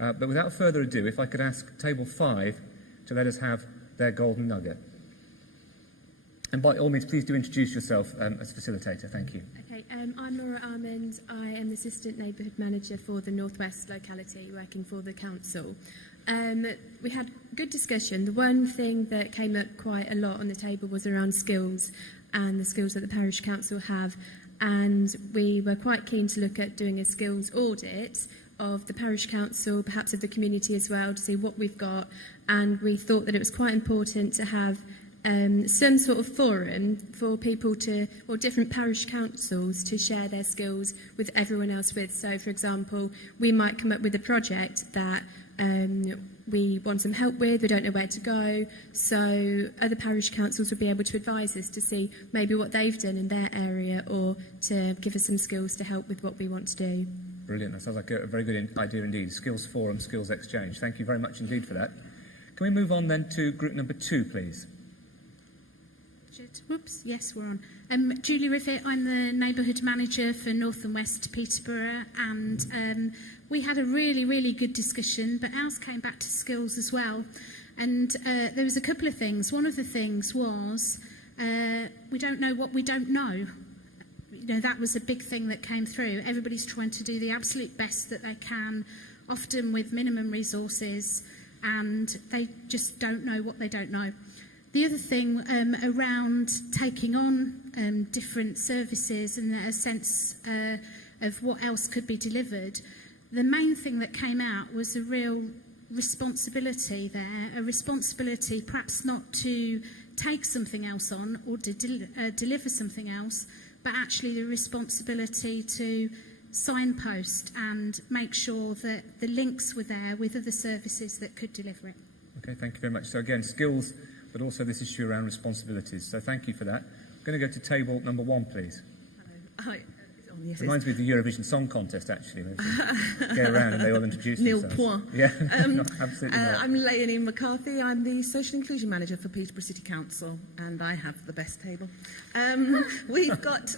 But without further ado, if I could ask Table 5 to let us have their golden nugget. And by all means, please do introduce yourself as facilitator. Thank you. Okay, I'm Laura Armand. I am the Assistant Neighbourhood Manager for the North West locality, working for the council. We had good discussion. The one thing that came up quite a lot on the table was around skills and the skills that the Parish Council have. And we were quite keen to look at doing a skills audit of the Parish Council, perhaps of the community as well, to see what we've got. And we thought that it was quite important to have some sort of forum for people to, or different parish councils, to share their skills with everyone else with. So, for example, we might come up with a project that we want some help with, we don't know where to go, so other parish councils would be able to advise us to see maybe what they've done in their area, or to give us some skills to help with what we want to do. Brilliant, that sounds like a very good idea indeed. Skills forum, skills exchange. Thank you very much indeed for that. Can we move on then to group number 2, please? Whoops, yes, we're on. Judy Riffett, I'm the Neighbourhood Manager for North and West Peterborough, and we had a really, really good discussion, but ours came back to skills as well. And there was a couple of things. One of the things was we don't know what we don't know. You know, that was a big thing that came through. Everybody's trying to do the absolute best that they can, often with minimum resources, and they just don't know what they don't know. The other thing around taking on different services and a sense of what else could be delivered, the main thing that came out was a real responsibility there, a responsibility perhaps not to take something else on or to deliver something else, but actually the responsibility to signpost and make sure that the links were there with other services that could deliver it. Okay, thank you very much. So again, skills, but also this issue around responsibilities. So thank you for that. I'm going to go to table number 1, please. Hello. Hi. Yes, reminds me of the Eurovision Song Contest, actually. Go around and they all introduce themselves. Point. Yeah, no, absolutely not. I'm Leoni McCarthy. I'm the Social Inclusion Manager for Peterborough City Council, and I have the best table. We've got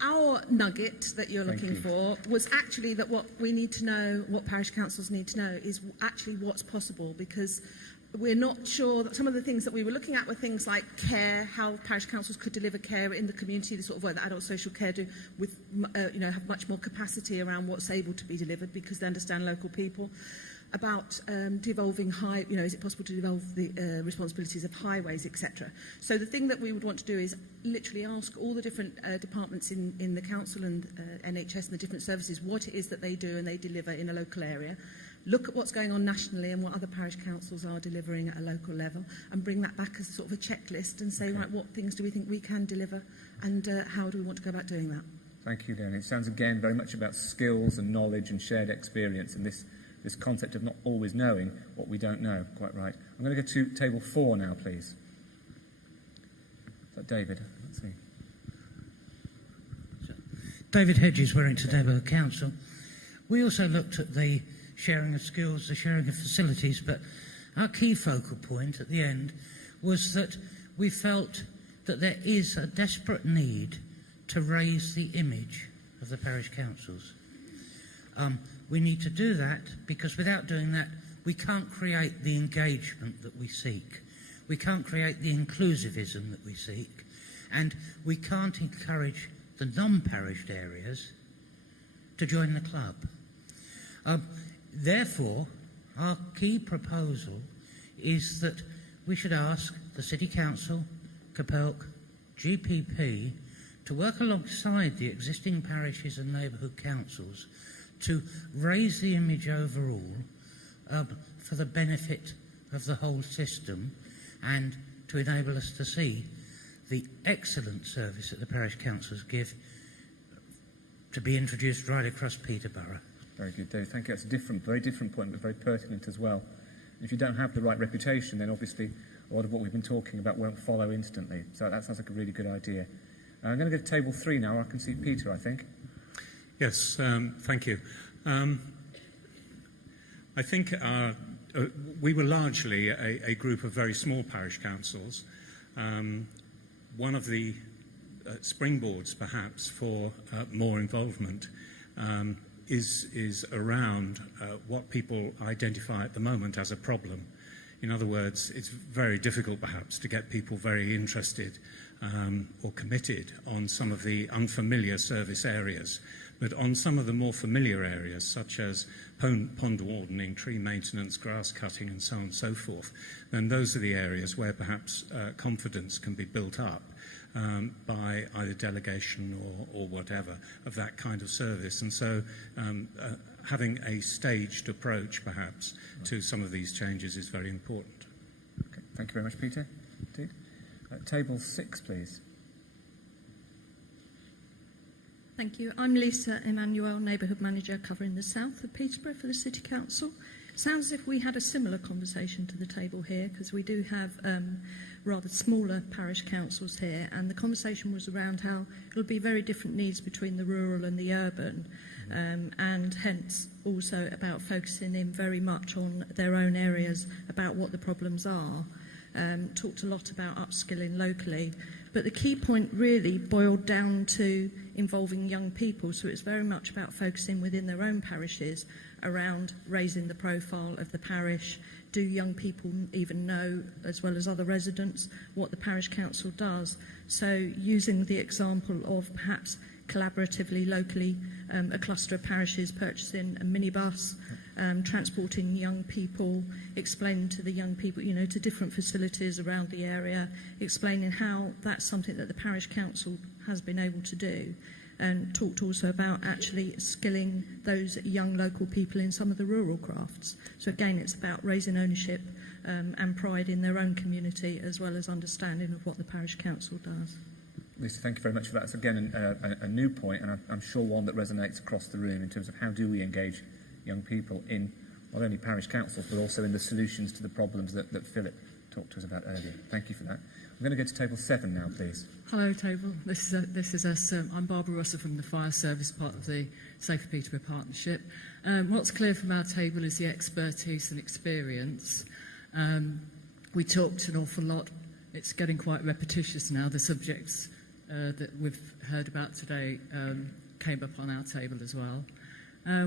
our nugget that you're looking for was actually that what we need to know, what parish councils need to know, is actually what's possible, because we're not sure that some of the things that we were looking at were things like care, how parish councils could deliver care in the community, the sort of work that adult social care do, with have much more capacity around what's able to be delivered because they understand local people. About devolving is it possible to devolve the responsibilities of highways, etc. So the thing that we would want to do is literally ask all the different departments in the council and NHS and the different services what it is that they do and they deliver in a local area. Look at what's going on nationally and what other parish councils are delivering at a local level, and bring that back as sort of a checklist and say, right, what things do we think we can deliver, and how do we want to go about doing that? Thank you, Leoni. It sounds again very much about skills and knowledge and shared experience, and this concept of not always knowing what we don't know. Quite right. I'm going to go to table 4 now, please. Is that David? Let's see. David Hedges, Warrington Neighbourhood Council. We also looked at the sharing of skills, the sharing of facilities, but our key focal point at the end was that we felt that there is a desperate need to raise the image of the parish councils. We need to do that because without doing that, we can't create the engagement that we seek. We can't create the inclusivism that we seek, and we can't encourage the non-parished areas to join the club. Therefore, our key proposal is that we should ask the City Council, CAPELC, GPP to work alongside the existing parishes and neighbourhood councils to raise the image overall for the benefit of the whole system, and to enable us to see the excellent service that the parish councils give to be introduced right across Peterborough. Very good, Dave. Thank you. That's a very different point, but very pertinent as well. If you don't have the right reputation, then obviously a lot of what we've been talking about won't follow instantly. So that sounds like a really good idea. I'm going to go to table 3 now. I can see Peter, I think. Yes, thank you. I think we were largely a group of very small parish councils. One of the springboards, perhaps, for more involvement is around what people identify at the moment as a problem. In other words, it's very difficult perhaps to get people very interested or committed on some of the unfamiliar service areas. But on some of the more familiar areas, such as pond wardening, tree maintenance, grass cutting, and so on and so forth, then those are the areas where perhaps confidence can be built up by either delegation or whatever of that kind of service. And so having a staged approach, perhaps, to some of these changes is very important. Okay. Thank you very much, Peter. Indeed. Table 6, please. Thank you. I'm Lisa Emmanuel, Neighbourhood Manager covering the south of Peterborough for the City Council. Sounds as if we had a similar conversation to the table here, because we do have rather smaller parish councils here, and the conversation was around how it'll be very different needs between the rural and the urban, and hence also about focusing in very much on their own areas, about what the problems are. Talked a lot about upskilling locally, but the key point really boiled down to involving young people, so it's very much about focusing within their own parishes around raising the profile of the parish. Do young people even know, as well as other residents, what the parish council does? So using the example of perhaps collaboratively, locally, a cluster of parishes purchasing a minibus, transporting young people, explaining to the young people, you know, to different facilities around the area, explaining how that's something that the parish council has been able to do. And talked also about actually skilling those young local people in some of the rural crafts. So again, it's about raising ownership and pride in their own community, as well as understanding of what the parish council does. Lisa, thank you very much for that. It's again a new point, and I'm sure one that resonates across the room in terms of how do we engage young people in not only parish councils but also in the solutions to the problems that Philip talked to us about earlier. Thank you for that. I'm going to go to table 7 now, please. Hello, table. This is us. I'm Barbara Russell from the Fire Service, part of the Safer Peterborough Partnership. What's clear from our table is the expertise and experience. We talked an awful lot. It's getting quite repetitious now. The subjects that we've heard about today came up on our table as well.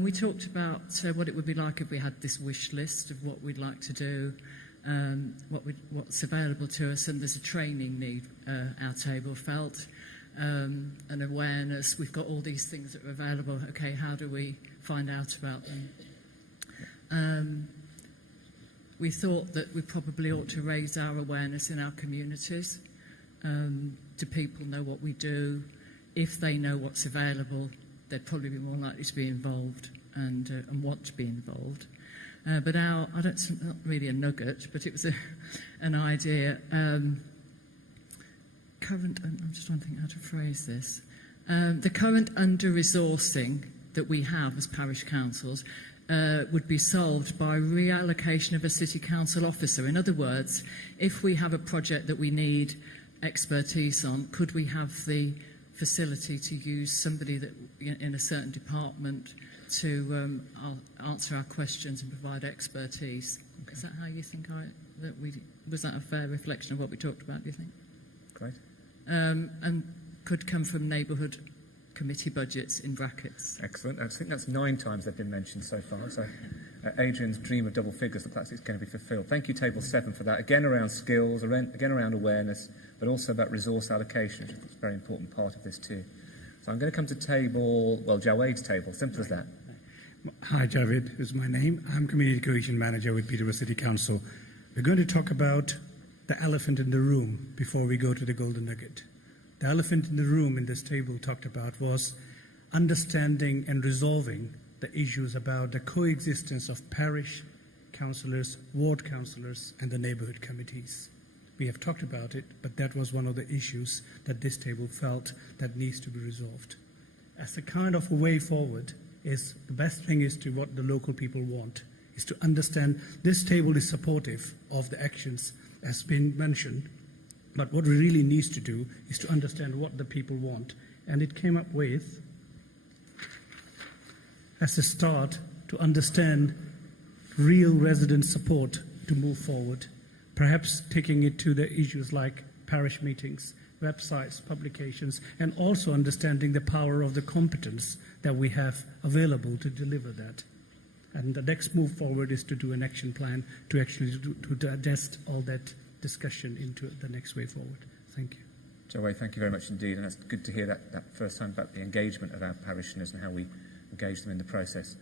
We talked about what it would be like if we had this wish list of what we'd like to do, what's available to us, and there's a training need, our table felt, an awareness. We've got all these things that are available. Okay, how do we find out about them? We thought that we probably ought to raise our awareness in our communities. Do people know what we do? If they know what's available, they'd probably be more likely to be involved and want to be involved. But it's not really a nugget, but it was an idea. I'm just trying to think how to phrase this. The current under-resourcing that we have as parish councils would be solved by reallocation of a city council officer. In other words, if we have a project that we need expertise on, could we have the facility to use somebody that in a certain department to answer our questions and provide expertise? Okay. Is that how you think was that a fair reflection of what we talked about, do you think? Great. And could come from neighbourhood committee budgets in brackets. Excellent. I think that's 9 times they've been mentioned so far. So Adrian's dream of double figures looks like it's going to be fulfilled. Thank you, table 7, for that. Again around skills, again around awareness, but also about resource allocation, which is a very important part of this too. So I'm going to come to Jawaid's table. Simple as that. Hi, Javed is my name. I'm Community Cohesion Manager with Peterborough City Council. We're going to talk about the elephant in the room before we go to the golden nugget. The elephant in the room in this table talked about was understanding and resolving the issues about the coexistence of parish councillors, ward councillors, and the neighbourhood committees. We have talked about it, but that was one of the issues that this table felt that needs to be resolved. As a kind of a way forward, is the best thing is to what the local people want, is to understand this table is supportive of the actions as been mentioned, but what we really need to do is to understand what the people want. And it came up with, as a start, to understand real resident support to move forward, perhaps taking it to the issues like parish meetings, websites, publications, and also understanding the power of the competence that we have available to deliver that. And the next move forward is to do an action plan to actually to digest all that discussion into the next way forward. Thank you. Joey, thank you very much indeed, and that's good to hear that first time about the engagement of our parishioners and how we engage them in the process.